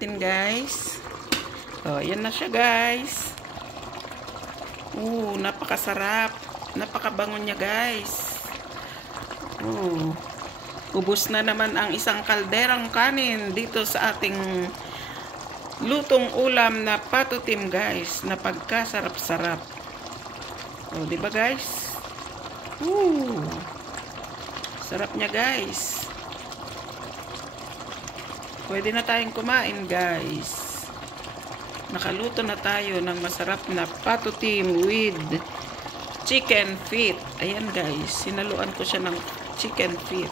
Guys. Oh, yan na siya guys. Napakasarap. Napakabango niya guys. Ubos na naman ang isang kalderang kanin dito sa ating lutong ulam na patutim guys. Napagkasarap-sarap. Oh, di ba guys? Sarap niya guys. Pwede na tayong kumain guys. Nakaluto na tayo ng masarap na patutim with chicken feet. Ayan guys, sinaluan ko siya ng chicken feet.